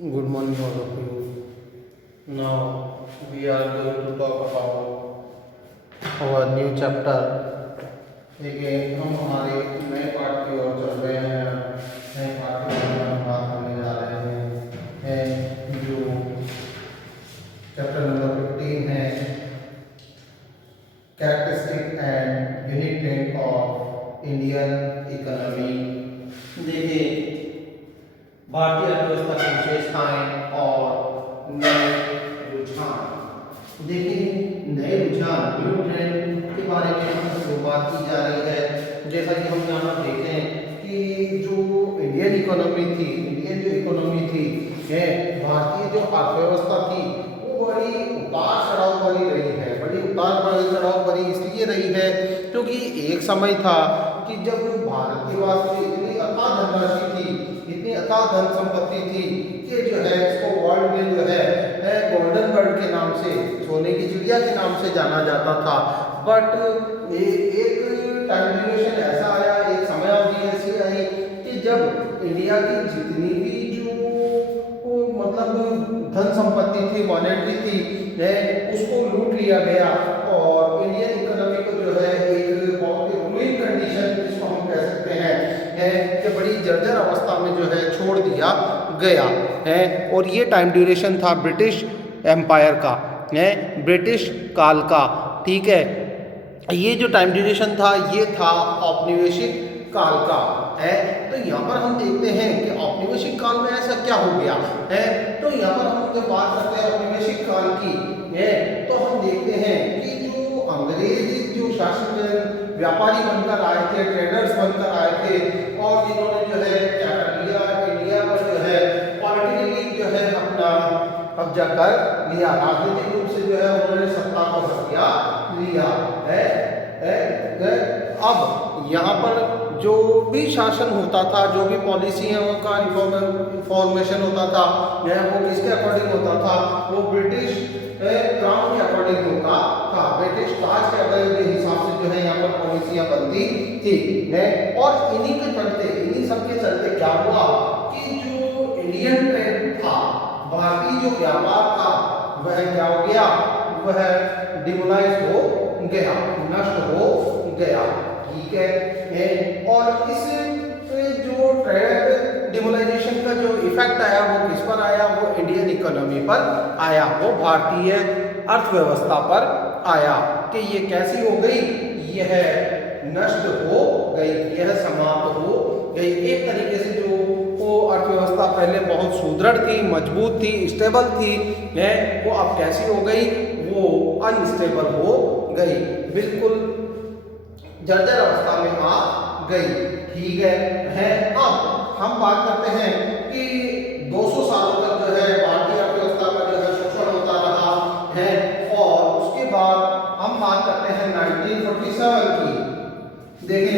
Good morning, all of you. Now we are going to talk about our new chapter. देखिए हम हमारे नए पाठ की ओर चल रहे हैं। नए पाठ के बारे में हम बात करने जा रहे हैं जो चैप्टर नंबर 15 है, characteristic and unique trend of Indian economy. देखिए भारतीय अर्थव्यवस्था की विशेषताएं और नए रुझान। देखिए नए रुझान न्यू ट्रेंड के बारे में हम बात की जा रही है। जैसा कि हम यहाँ देखें कि जो इंडियन इकोनॉमी थी, इंडियन जो इकोनॉमी थी है, भारतीय जो अर्थव्यवस्था थी वो बड़ी उतार चढ़ाव वाली रही है। बड़ी उतार चढ़ाव वाली इसलिए रही है क्योंकि एक समय था कि जब भारत के पास इतनी अथाह धनराशि थी, इतनी अथाह धन संपत्ति थी कि जो है इसको वर्ल्ड में जो है गोल्डन बर्ड के नाम से, सोने की चिड़िया के नाम से जाना जाता था। बट एक टाइम ड्यूरेशन ऐसा आया, एक समय अवधि ऐसी आई कि जब इंडिया की जितनी भी जो मतलब धन संपत्ति थी, मॉनेटरी थी है, उसको लूट लिया गया और इंडियन इकोनॉमी को जो है एक बहुत ही रूइंग कंडीशन जिसको हम कह सकते हैं कि बड़ी जर्जर अवस्था में जो है छोड़ दिया गया है। और ये टाइम ड्यूरेशन था ब्रिटिश एम्पायर का है, ब्रिटिश काल का। ठीक है, ये जो टाइम ड्यूरेशन था ये था औपनिवेशिक काल का है। तो यहाँ पर हम देखते हैं कि औपनिवेशिक काल में ऐसा क्या हो गया है। तो यहाँ पर हम जब बात करते हैं औपनिवेशिक काल की है तो हम देखते हैं कि जो अंग्रेज जो शासक व्यापारी बनकर आए थे, ट्रेडर्स बनकर आए थे और जिन्होंने जो है क्या कर लिया, इंडिया पर जो है पॉलिटिकली जो है अपना कब्जा कर लिया, राजनीतिक रूप से जो है उन्होंने सत्ता को हथिया लिया है। अब यहाँ पर जो भी शासन होता था, जो भी पॉलिसियों का रिफॉर्मेशन होता था वो किसके अकॉर्डिंग होता था, वो ब्रिटिश क्राउन के अकॉर्डिंग होता था, ब्रिटिश ताज के हिसाब से जो है यहाँ पर पॉलिसियां बनती थी है। और इन्हीं के चलते, इन्हीं सब के चलते क्या हुआ कि जो इंडियन ट्रेड था, भारतीय जो व्यापार था वह क्या हो गया, वह डिमोलाइज हो गया, नष्ट हो गया। ठीक है, और इस जो ट्रेड डिमोलाइजेशन का जो इफेक्ट आया वो किस पर आया, वो इंडियन इकोनॉमी पर आया, वो भारतीय अर्थव्यवस्था पर आया कि ये कैसी हो गई, यह नष्ट हो गई, यह समाप्त हो गई। एक तरीके से जो वो अर्थव्यवस्था पहले बहुत सुदृढ़ थी, मजबूत थी, स्टेबल थी है, वो अब कैसी हो गई, वो अनस्टेबल हो गई, बिल्कुल जर्जर अवस्था में आ गई। ठीक है। अब हम बात करते हैं कि 200 सालों तक जो है भारतीय अर्थव्यवस्था का जो है शोषण होता रहा है और उसके बाद हम बात करते हैं 1947 की। देखिए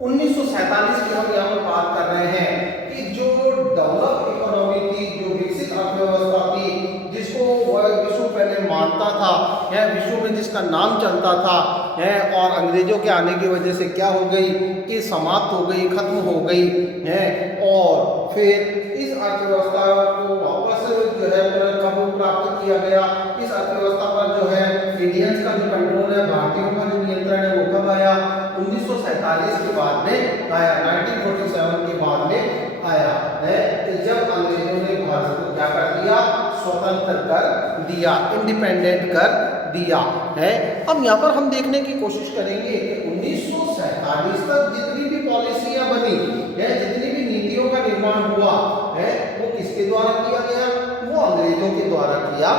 1947 की हम यहाँ पर बात कर रहे हैं कि जो डेवलप इकोनॉमी थी, जो विकसित अर्थव्यवस्था थी, जिसको विश्व पहले मानता था, यह विश्व में जिसका नाम चलता था है, और अंग्रेजों के आने की वजह से क्या हो गई कि समाप्त हो गई, खत्म हो गई है। और फिर इस अर्थव्यवस्था को वापस जो है कब प्राप्त किया गया, इस अर्थव्यवस्था पर जो है इंडियंस का जो कंट्रोल है, भारतीयों का जो नियंत्रण है वो कब आया, 1947 के बाद में आया, 1947 के बाद में आया है, जब अंग्रेजों ने भारत को क्या कर दिया, स्वतंत्र कर दिया, इंडिपेंडेंट कर दिया है। अब यहाँ पर हम देखने की कोशिश करेंगे कि 1947 तक जितनी भी पॉलिसियां बनी है, जितनी भी नीतियों का निर्माण हुआ है, वो किसके द्वारा किया गया, वो अंग्रेजों के द्वारा किया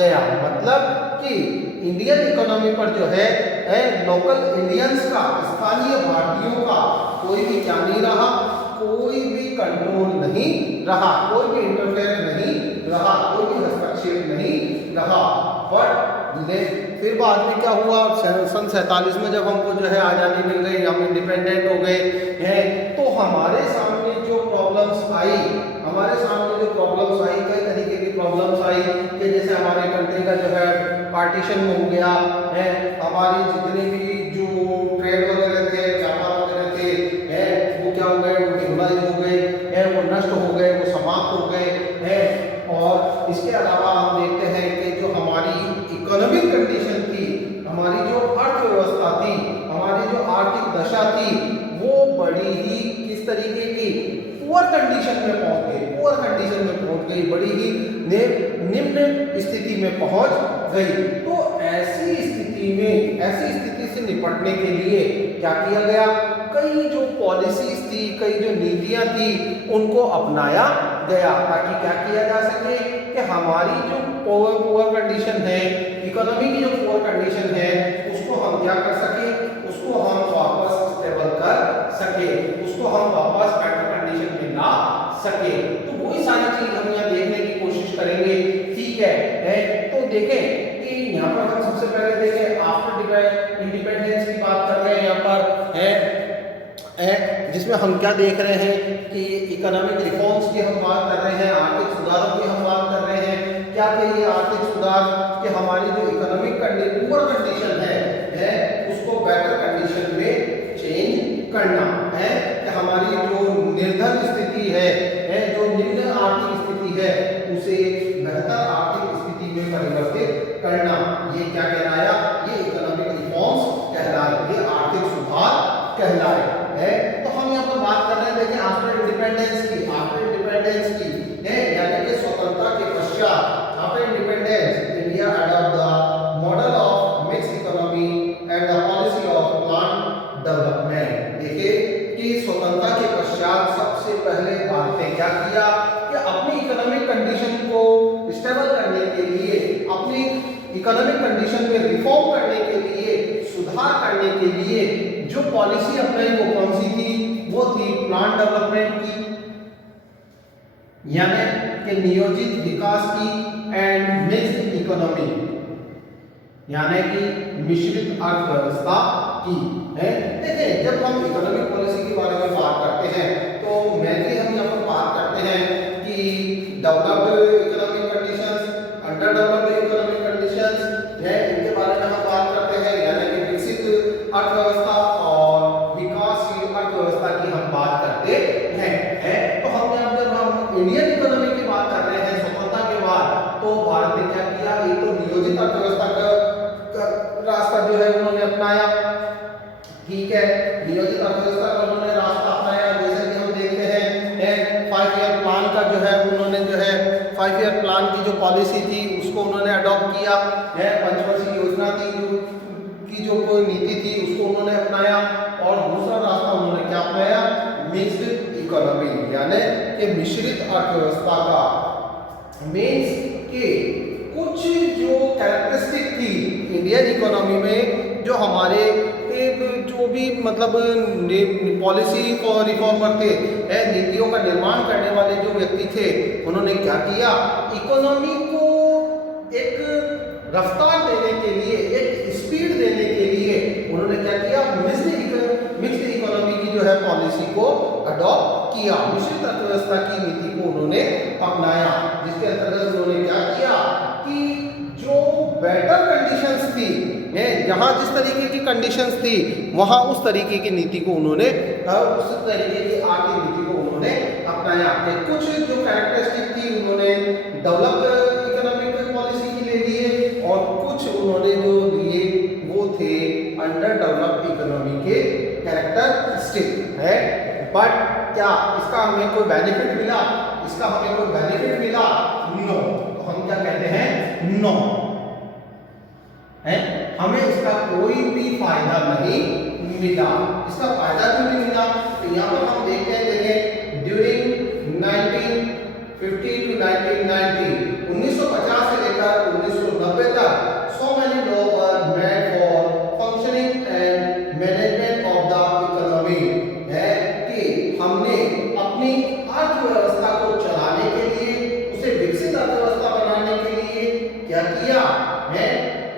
गया। मतलब कि इंडियन इकोनॉमी पर जो है लोकल इंडियंस का, स्थानीय भारतीयों का कोई भी क्या नहीं रहा, कोई भी कंट्रोल नहीं रहा, कोई भी इंटरफेयर नहीं रहा, कोई भी हस्तक्षेप नहीं रहा। बट फिर बाद में क्या हुआ, सन 47 में जब हमको जो है आज़ादी मिल गई, हम इंडिपेंडेंट हो गए हैं, तो हमारे सामने जो प्रॉब्लम्स आई, हमारे सामने जो प्रॉब्लम्स आई, कई तरीके की प्रॉब्लम्स आई कि जैसे हमारे कंट्री का जो है पार्टीशन हो गया है, हमारी जितने भी जो ट्रेड वगैरह थे, व्यापार वगैरह थे है, वो क्या हो गए, समाप्त हो गए हैं। और इसके अलावा हम देखते हैं कि जो हमारी इकोनॉमिक कंडीशन थी, हमारी जो अर्थव्यवस्था थी, हमारी जो आर्थिक दशा थी, वो बड़ी ही किस तरीके की पुअर कंडीशन में पहुंच गई, पुअर कंडीशन में पहुंच गई, बड़ी ही निम्न स्थिति में पहुंच गई। तो ऐसी स्थिति से निपटने के लिए क्या किया गया, कई जो पॉलिसीज थी, कई जो नीतियां थी, उनको अपनाया गया ताकि क्या किया जा सके कि हमारी जो पुअर कंडीशन है, इकोनॉमी की जो पुअर कंडीशन है, उसको हम क्या कर सके, उसको हम वापस स्टेबल कर सके, उसको हम वापस बेटर कंडीशन में ला सके। तो वही सारी चीज हम यहाँ देखने की कोशिश करेंगे। ठीक है, तो देखें कि यहाँ पर हम सबसे पहले देखें आफ्टर इंडिपेंडेंस की बात कर रहे हैं यहाँ पर है, जिसमें हम क्या देख रहे हैं कि इकोनॉमिक रिफॉर्म्स की हम बात कर रहे हैं, आर्थिक सुधारों की हम बात कर रहे हैं। क्या थे ये आर्थिक सुधार कि हमारी जो इकोनॉमिक पुअर कंडीशन है उसको बेटर कंडीशन में चेंज करना है, कि हमारी जो निर्धन स्थिति है, जो निम्न आर्थिक स्थिति है, उसे बेहतर आर्थिक स्थिति में परिवर्तित करना। ये क्या कहलाया, ये इकोनॉमिक रिफॉर्म्स कहलाए, ये आर्थिक सुधार कहलाए है। तो हम यहाँ पर बात कर रहे हैं, देखिए आफ्टर इंडिपेंडेंस की है, यानी कि स्वतंत्रता के पश्चात after independence India adopt the model of mixed economy and the policy of plan development. देखिए कि स्वतंत्रता के पश्चात सबसे पहले भारत ने क्या किया कि अपनी इकोनॉमिक कंडीशन को स्टेबल करने के लिए, अपनी इकोनॉमिक कंडीशन में रिफॉर्म करने के लिए, सुधार करने के लिए जो पॉलिसी अपनाई वो कौन सी थी, वो थी प्लान डेवलपमेंट की, यानी कि नियोजित विकास की, एंड मिक्स्ड इकोनॉमी यानी कि मिश्रित अर्थव्यवस्था की है। देखिए जब हम इकोनॉमिक पॉलिसी के बारे में बात करते हैं तो मेनली हम यहाँ पर बात करते हैं कि developed economic conditions, under developed economic conditions है, इनके बारे में हम बात करते हैं, यानी कि विकसित अर्थव्यवस्था और विकासशील अर्थव्यवस्था की हम बात करते हैं। तो हम इंडियन इकोनॉमी की बात कर रहे हैं स्वतंत्रता के बाद, तो भारत ने क्या किया, एक तो नियोजित अर्थव्यवस्था का रास्ता जो है उन्होंने अपनाया। ठीक है, नियोजित अर्थव्यवस्था का उन्होंने रास्ता अपनाया, जैसे कि हम देखते हैं 5 ईयर प्लान का जो है उन्होंने 5 ईयर प्लान की जो पॉलिसी थी उसको उन्होंने अडॉप्ट किया है, पंचवर्षीय योजना की जो कोई नीति थी उसको उन्होंने अपनाया। और दूसरा रास्ता उन्होंने क्या अपनाया, मिक्स्ड इकोनॉमी यानी कि मिश्रित अर्थव्यवस्था का। मींस के कुछ जो कैरेक्टरिस्टिक थी इंडियन इकोनॉमी में, जो हमारे जो भी मतलब पॉलिसी और रिफॉर्मर थे, नीतियों का निर्माण करने वाले जो व्यक्ति थे, उन्होंने क्या किया, इकोनॉमी को एक रफ्तार देने के लिए, एक स्पीड देने के लिए उन्होंने क्या किया, मिक्स्ड इकोनॉमी की जो है पॉलिसी को अडॉप्ट किया, मिश्रित अर्थव्यवस्था की नीति को उन्होंने अपनाया, जिसके अंतर्गत उन्होंने क्या किया कि जो बेटर कंडीशंस थी, जहां जिस तरीके की कंडीशंस थी वहां उस तरीके की नीति को उन्होंने, उस तरीके की आर्थिक नीति को उन्होंने अपनाया। कुछ जो कैरेक्टरिस्टिक थी उन्होंने डेवलप्ड इकोनॉमिक पॉलिसी की ले लिए, और कुछ उन्होंने जो लिए वो थे अंडर डेवलप्ड इकोनॉमी के कैरेक्टरिस्टिक है। बट क्या इसका हमें कोई बेनिफिट मिला, इसका हमें कोई बेनिफिट मिला, नो। तो हम क्या कहते हैं, नो है, हमें इसका कोई भी फायदा नहीं मिला। इसका फायदा क्यों नहीं मिला, तो यहाँ पर हम देखते हैं, देखें ड्यूरिंग 1950 टू 1950 से लेकर 1990 तक so many laws were made for functioning and management of the economy, है कि हमने अपनी अर्थव्यवस्था को चलाने के लिए, उसे विकसित अर्थव्यवस्था बनाने के लिए क्या किया है,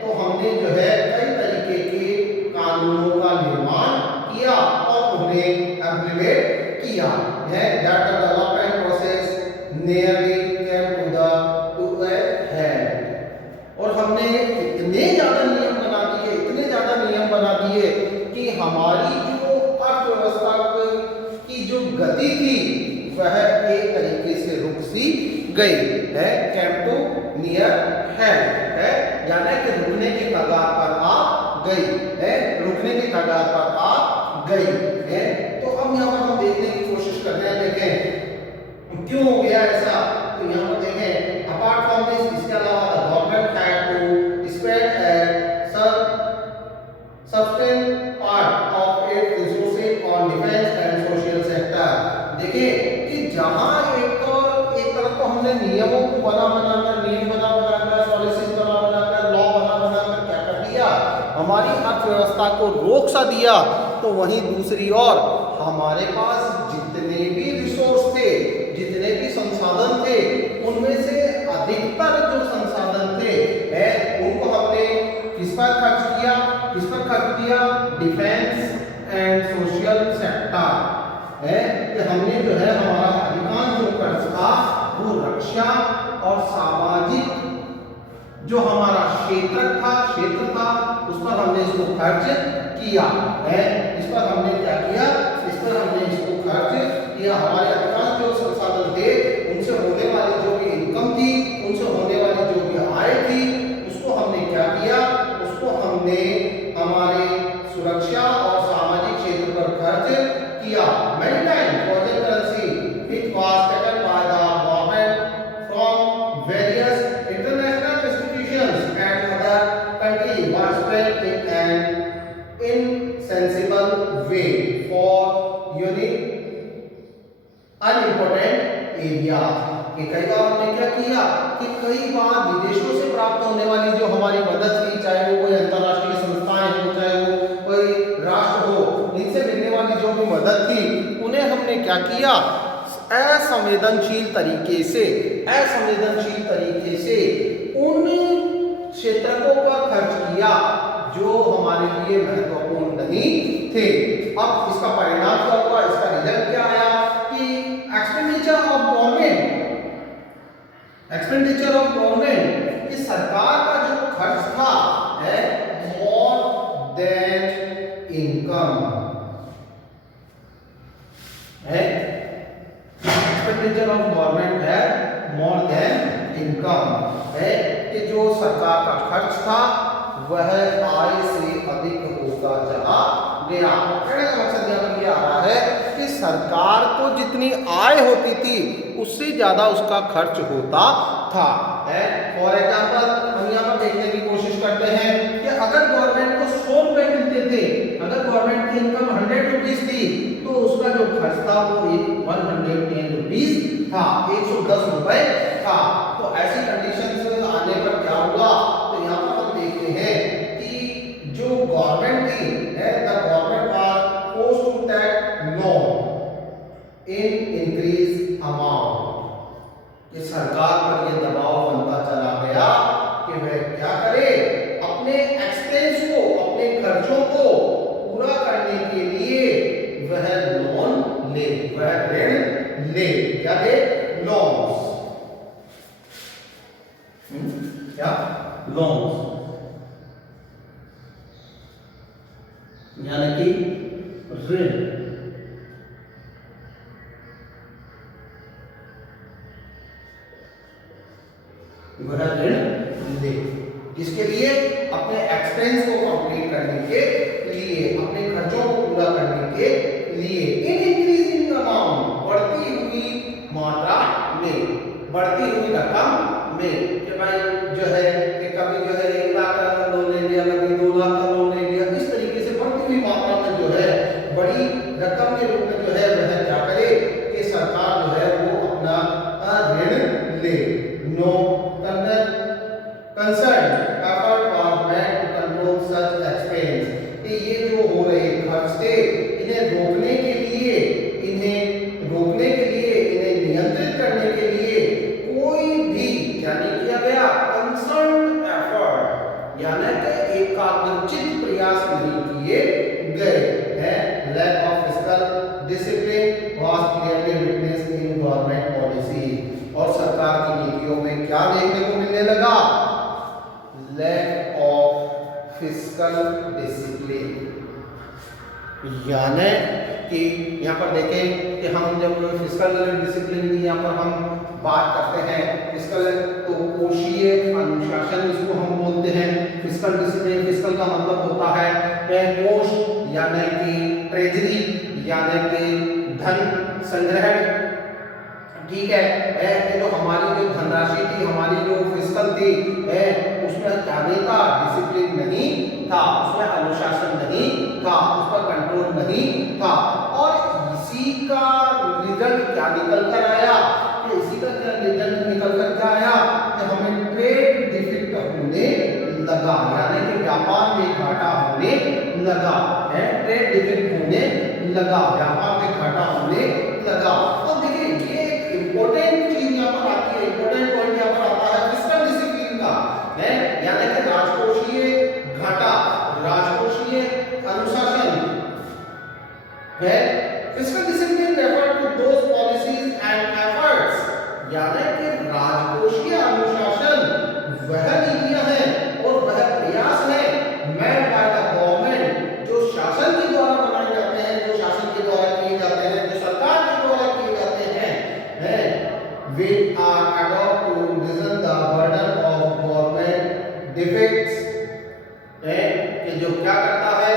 तो हमने जो है कई तरीके के कानूनों का निर्माण किया और उन्हें इम्प्लीमेंट किया है। That the development process nearly came to the head, और हमने इतने ज्यादा नियम बना दिए, गई है, कैम टू नियर हैंड है, यानी कि रुकने की कगार पर आ गई है, रुकने की कगार पर आ गई है। तो अब यहाँ पर हम देखने की कोशिश कर रहे हैं, देखें क्यों हो गया ऐसा। तो यहाँ पर देखें, अपार्ट फ्रॉम दिस, इसके अलावा the government had to spend substantial part of its resources on defence and social sector. देखिए कि जहां एक तरफ तो हमने नियमों को बनाकर, नियम बनाकर, पॉलिसीज बनाकर, लॉ बनाकर क्या कर दिया, हमारी अर्थव्यवस्था को रोक सा दिया, तो वहीं दूसरी ओर हमारे पास जितने भी रिसोर्स थे, जितने भी संसाधन थे, उनमें से अधिकतर जो संसाधन थे उनको हमने किस पर खर्च किया, किस पर खर्च किया, डिफेंस एंड सोशल सेक्टर है, कि हमने जो है हमारा अधिकांश जो खर्च था वो रक्षा और सामाजिक जो हमारा क्षेत्र था उस पर हमने इसको खर्च किया है। इस पर हमने क्या किया, इस पर हमने इसको खर्च किया। हमारे अधिकांश जो संसाधन थे, उनसे होने वाली जो भी इनकम थी, उनसे होने वाली जो भी आय थी, उसको हमने क्या किया, उसको हमने हमारे सुरक्षा और सामाजिक क्षेत्र पर खर्च किया। Many times foreign currency which was taken by the government from various international institutions and other countries was spent in an insensible way for unimportant areas। कि कई बार हमने क्या किया कि कई बार विदेशों से प्राप्त होने वाली जो हमारी मदद थी, चाहे वो कोई अंतर्राष्ट्रीय संस्थाएं हो, चाहे वो कोई राष्ट्र हो, इनसे मिलने वाली जो भी मदद थी, उन्हें हमने क्या किया, असंवेदनशील तरीके से उन क्षेत्रों पर खर्च किया जो हमारे लिए महत्वपूर्ण नहीं थे। अब इसका परिणाम क्या हुआ, इसका रिजल्ट क्या आया कि एक्सपेंडिचर ऑफ गवर्नमेंट, कि सरकार का जो खर्च था है मोर देन इनकम है, एक्सपेंडिचर ऑफ गवर्नमेंट है मोर देन इनकम है, कि जो सरकार का खर्च था वह आय से अधिक होता चला गया। कहने का मकसद यहाँ पर यह आ रहा है कि सरकार को जितनी आय होती थी उससे ज्यादा उसका खर्च होता था है। फॉर एग्जाम्पल हम यहाँ पर देखने की कोशिश करते हैं कि अगर गवर्नमेंट को 100 रुपए मिलते थे, अगर गवर्नमेंट की इनकम 100 रुपीज थी, तो उसका जो खर्च था वो 110 रुपीज था, 110 रुपए था। तो ऐसी कंडीशन आने पर क्या हुआ, तो यहाँ पर हम देखते हैं कि जो गवर्नमेंट थी the government was forced to take loan in increase amount, कि सरकार पर यह दबाव बनता चला गया कि वह क्या करे, अपने एक्सपेंस को, अपने खर्चों को पूरा करने के लिए वह लोन ले, वह ऋण ले, क्या ले, लोन्स, क्या लोन्स, यानी कि ऋण। वह ऋण ले किसके लिए, अपने एक्सपेंस को कंप्लीट करने के लिए, अपने खर्चों को पूरा करने के लिए। इन इंक्रीजिंग अमाउंट, बढ़ती हुई मात्रा में, बढ़ती हुई रकम में, कि भाई जो है कि कभी जो है 1 लाख का लोन ले लिया, कभी 2 लाख का लोन ले लिया, इस तरीके से बढ़ती हुई मात्रा में जो है बड़ी रकम के रूप में जो है वह क्या करे कि सरकार जो है वो अपना ऋण ले। No concerned effort was made to control such expense, कि ये जो हो रहे खर्च थे इन्हें रोकने के लिए, इन्हें नियंत्रित करने के लिए कोई भी क्या नहीं किया गया, कंसर्न्ड एफर्ट, यानी कि एकाग्रचित प्रयास नहीं किए गए हैं। Lack of fiscal discipline was clearly witnessed in government policy, और सरकार की नीतियों में क्या देखने को मिलने लगा, लैक ऑफ फिस्कल डिसिप्लिन, यानी कि यहाँ पर देखें कि हम जब फिस्कल डिसिप्लिन की यहाँ पर हम बात करते हैं फिस्कल तो कोषीय अनुशासन इसको हम बोलते हैं। फिस्कल डिसिप्लिन, फिस्कल का मतलब होता है कोष यानी कि ट्रेजरी यानी कि धन संग्रह, ठीक है। ये जो हमारी जो धनराशि थी, हमारी जो फिस्कल थी उसमें क्या नहीं था, डिसिप्लिन नहीं था, उसमें अनुशासन नहीं था, उस पर कंट्रोल नहीं था। और इसी का रिजल्ट क्या निकल कर आया, कि इसी का क्या रिजल्ट निकल कर क्या आया कि हमें ट्रेड डिफिक्ट होने लगा, यानी कि व्यापार में घाटा होने लगा है, ट्रेड डिफिक्ट होने लगा, व्यापार में घाटा होने लगा। तो देखिए ये इंपॉर्टेंट चीज यहाँ पर आती है, इंपॉर्टेंट पॉइंट यहाँ पर आता है फिस्कल डिसिप्लिन का है, यानी कि राजकोषीय घाटा, राजकोषीय अनुशासन है। Fiscal discipline refer to those policies and efforts, यानी कि राजकोषीय अनुशासन वह नीतियां हैं और वह प्रयास है मेड बाय द गवर्नमेंट, जो शासन के द्वारा बनाए जाते हैं, जो शासन के द्वारा किए जाते हैं, जो सरकार के द्वारा किए जाते हैं, which are adopt to lessen the burden of government defects, कि जो क्या करता है,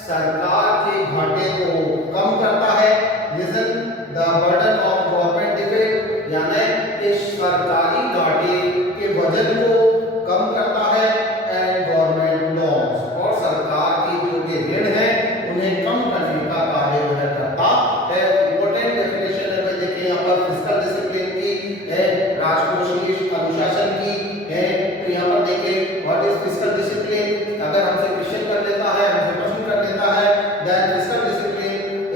सरकार के घाटे को कम करता है, lessen the burden of government defect, यानी कि सरकारी घाटे के वजन को कम करता है, एंड गवर्नमेंट लॉस, और सरकार की जो के ऋण है उन्हें कम करने का कार्य वह करता है। इंपॉर्टेंट डेफिनेशन है भाई, देखिए यहाँ पर फिस्कल डिसिप्लिन की है, राजकोषीय अनुशासन की है। तो यहाँ पर देखिए व्हाट इज फिस्कल डिसिप्लिन, अगर हमसे क्वेश्चन कर लेता है, हमसे प्रश्न कर लेता है, then fiscal discipline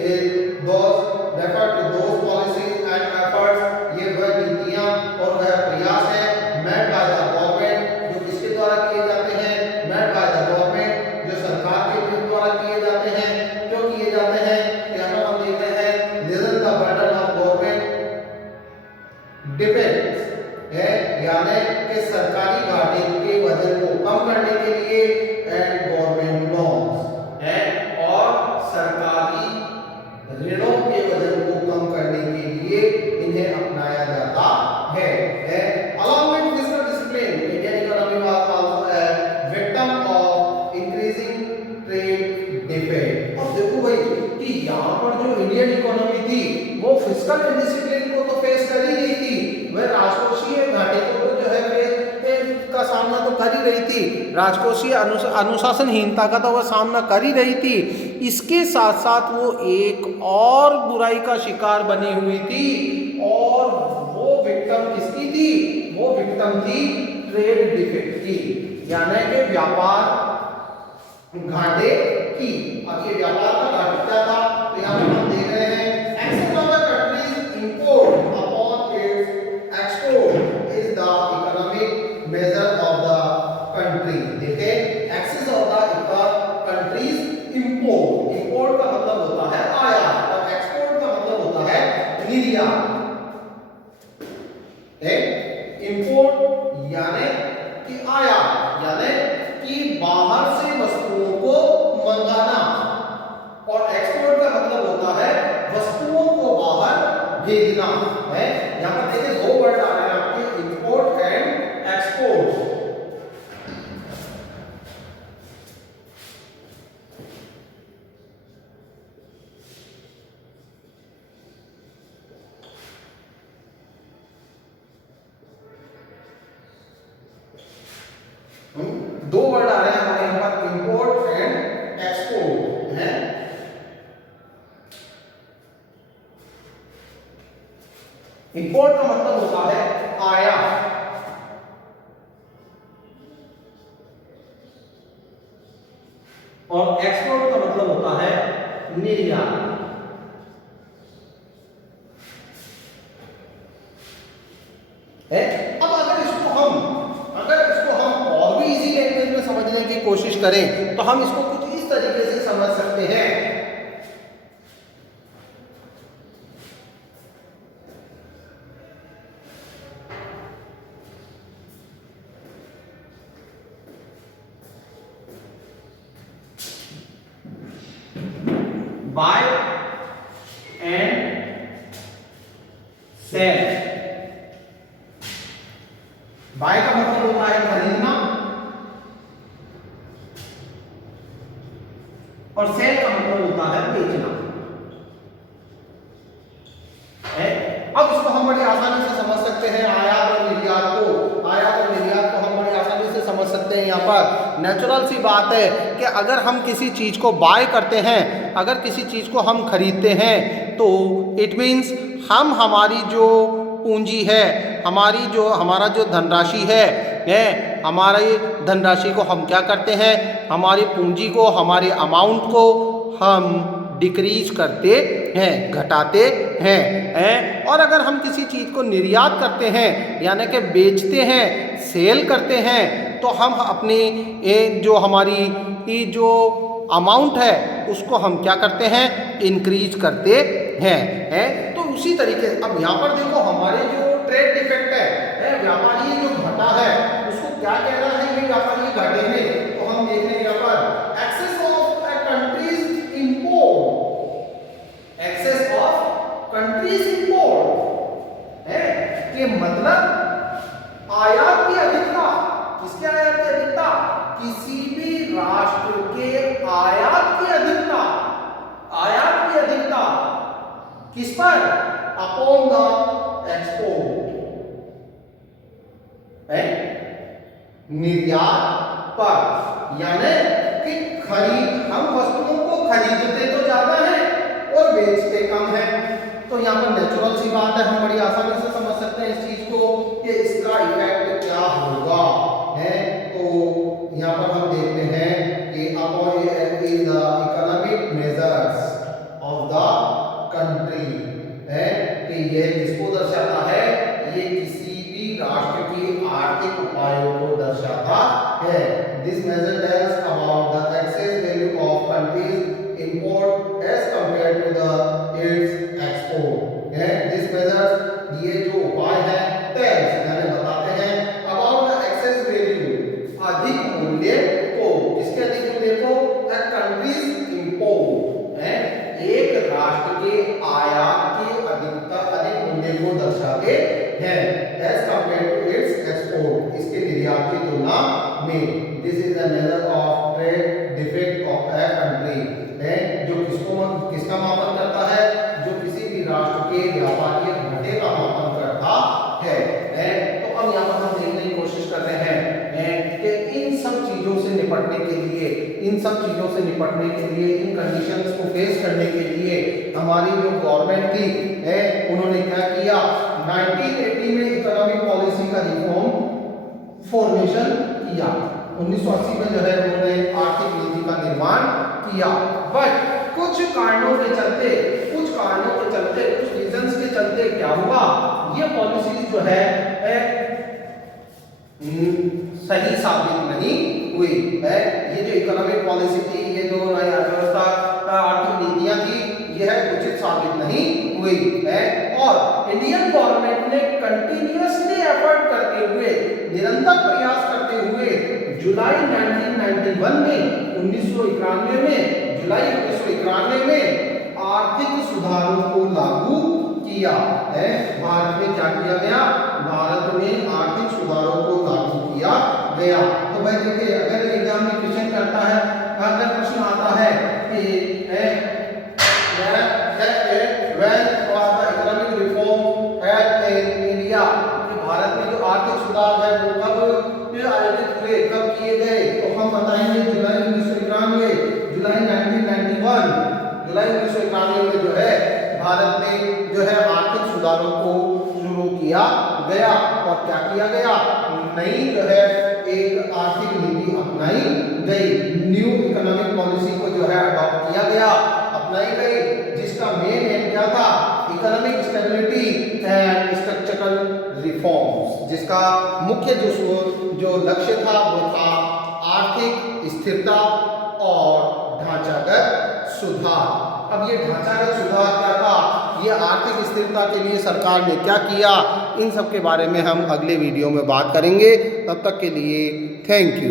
is those refer to those policies and efforts, ये वह नीतियां और वह प्रयास है मेड बाय द गवर्नमेंट, जो किसके द्वारा किए जाते हैं, मेड बाय द गवर्नमेंट, जो सरकार के द्वारा किए जाते हैं। क्यों किए जाते हैं, यहाँ पर हम देख रहे हैं lesson the burden of government defects है, यानी कि सरकारी घाटे के वजन को कम करने के लिए, एंड गवर्नमेंट लॉस है, और सरकारी ऋणों के वजन को कम करने के लिए इन्हें अपनाया जाता है। Along with fiscal discipline, Indian economy was also a victim of increasing trade deficit. और देखो भाई कि यहाँ पर जो इंडियन इकोनॉमी थी वो फिस्कल डिसिप्लिन को तो फेस कर ही रही थी, वह राजकोषीय घाटे को तो जो है का सामना तो कर ही रही थी, राजकोषीय अनुशासनहीनता का तो वह सामना कर ही रही थी। इसके साथ साथ वो एक और बुराई का शिकार बनी हुई थी, और वो विक्टिम किसकी थी, वो विक्टिम थी ट्रेड डिफिक्ट की, यानी कि व्यापार घाटे की। अब ये व्यापार का घाटा क्या था, तो यहाँ पर हम देख रहे हैं excess of the country's import upon its export is the economic measure of the country. देखिए excess of the country's import, import का मतलब होता है आयात और एक्सपोर्ट का मतलब होता है निर्यात। इंपोर्ट यानी कि आयात, यानी कि बाहर से वस्तुओं को मंगाना, और एक्सपोर्ट का मतलब होता है वस्तुओं को बाहर भेजना है। यहाँ पर देखिए दो वर्ड आ रहे हैं आपके, इंपोर्ट एंड एक्सपोर्ट। दो वर्ड आ रहे हैं हमारे यहाँ पर, इंपोर्ट एंड एक्सपोर्ट है। इंपोर्ट का मतलब होता है आयात, और एक्सपोर्ट का मतलब होता है निर्यात। अब अगर इसको हम और भी इजी लैंग्वेज में समझने की कोशिश करें तो हम इसको कुछ इस तरीके से समझ सकते हैं। buy and sell बाय का मतलब होता है खरीदना और सेल का मतलब होता है बेचना है। अब इसको हम बड़ी आसानी से समझ सकते हैं, आयात और निर्यात को हम बड़ी आसानी से समझ सकते हैं। यहाँ पर नेचुरल सी बात है कि अगर हम किसी चीज को बाय करते हैं, अगर किसी चीज को हम खरीदते हैं, तो इट मीन्स हम हमारी जो पूंजी है, हमारा जो धनराशि है हमारी धनराशि को हम क्या करते हैं, हमारी पूंजी को, हमारे अमाउंट को हम डिक्रीज करते हैं, घटाते हैं। और अगर हम किसी चीज़ को निर्यात करते हैं यानी कि बेचते हैं, सेल करते हैं, तो हम अपनी जो हमारी जो अमाउंट है उसको हम क्या करते हैं, इंक्रीज करते हैं। तो उसी तरीके से अब यहाँ पर देखो हमारे जो ट्रेड डिफेक्ट है व्यापारी जो घटा है उसको क्या कह रहा है, ये व्यापारी घटे हैं। तो हम देख रहे हैं यहाँ पर excess of countries import, excess of countries import है कि मतलब आयात की अधिकता, किसके आयात की अधिकता, किसी भी राष्ट्र के आयात की अधिकता, आयात की अधिकता किस पर, अपॉन द एक्सपोर्ट है, निर्यात पर। यानी कि हम वस्तुओं को खरीदते तो ज्यादा है और बेचते कम है। तो यहाँ पर नेचुरल सी बात है, हम बड़ी आसानी से समझ सकते हैं इस चीज को कि इसका इफेक्ट क्या होगा है। तो यहाँ पर हम देखते हैं कि upon the economic measures of the country है कि यह किसको दर्शाता है, ये किसी भी राष्ट्र की आर्थिक उपायों को दर्शाता है। This measure tells about the excess value of countries import as compared to the its export है। दिस मेजर्स, ये जो उपाय है, टेल्स यानी बताते हैं अबाउट द एक्सेस वैल्यू, अधिक मूल्य को, किसके अधिक मूल्य को, द कंट्रीज इंपोर्ट है, एक राष्ट्र के आयात के अधिक मूल्य को दर्शाते हैं as compared to its export, इसके निर्यात की तुलना में। This is the measure of trade defect of a country है, जो किसका मापन करता है, जो किसी भी राष्ट्र के व्यापार के घाटे का मापन करता है। तो अब यहाँ पर हम देखने की कोशिश कर रहे हैं कि इन सब चीजों से निपटने के लिए, इन कंडीशंस को फेस करने के लिए हमारी जो गवर्नमेंट थी उन्होंने क्या किया, 1980 में इकोनॉमिक पॉलिसी का रिफॉर्म फॉर्मेशन किया। 1980 में जो है उन्होंने आर्थिक नीति का निर्माण किया। बट कुछ कारणों के चलते, कुछ रीजंस के चलते क्या हुआ, ये पॉलिसी जो है सही साबित नहीं हुई है। ये जो इकोनॉमिक पॉलिसी थी, ये जो अर्थव्यवस्था आर्थिक नीतियां थी, यह उचित साबित नहीं हुई है। और इंडियन गवर्नमेंट ने कंटिन्यूअसली एफर्ट करते हुए, निरंतर प्रयास करते हुए जुलाई 1991 में, 1991 में, जुलाई 1991 में आर्थिक सुधारों को लागू किया है। भारत में क्या किया गया, भारत में आर्थिक सुधारों को लागू किया गया। तो भाई देखिए, अगर एग्जाम में क्वेश्चन करता है, अगर प्रश्न आता है कि economic reform in India, Bharat में जो आर्थिक सुधार है वो कब आयोजित हुए, कब किए गए, तो हम बताएंगे जुलाई 1991, जुलाई 1991, जुलाई 1991 में जो है भारत में जो है आर्थिक सुधारों को शुरू किया गया। और क्या किया गया, नई जो है एक आर्थिक नीति अपनाई गई, न्यू इकोनॉमिक पॉलिसी को जो है अडॉप्ट किया गया, अपनाई गई, जिसका मेन एम क्या था, economic stability and structural reforms, जिसका मुख्य जो लक्ष्य था वो था आर्थिक स्थिरता और ढांचागत सुधार। अब ये ढांचागत सुधार क्या था, ये आर्थिक स्थिरता के लिए सरकार ने क्या किया, इन सब के बारे में हम अगले वीडियो में बात करेंगे। तब तक के लिए थैंक यू।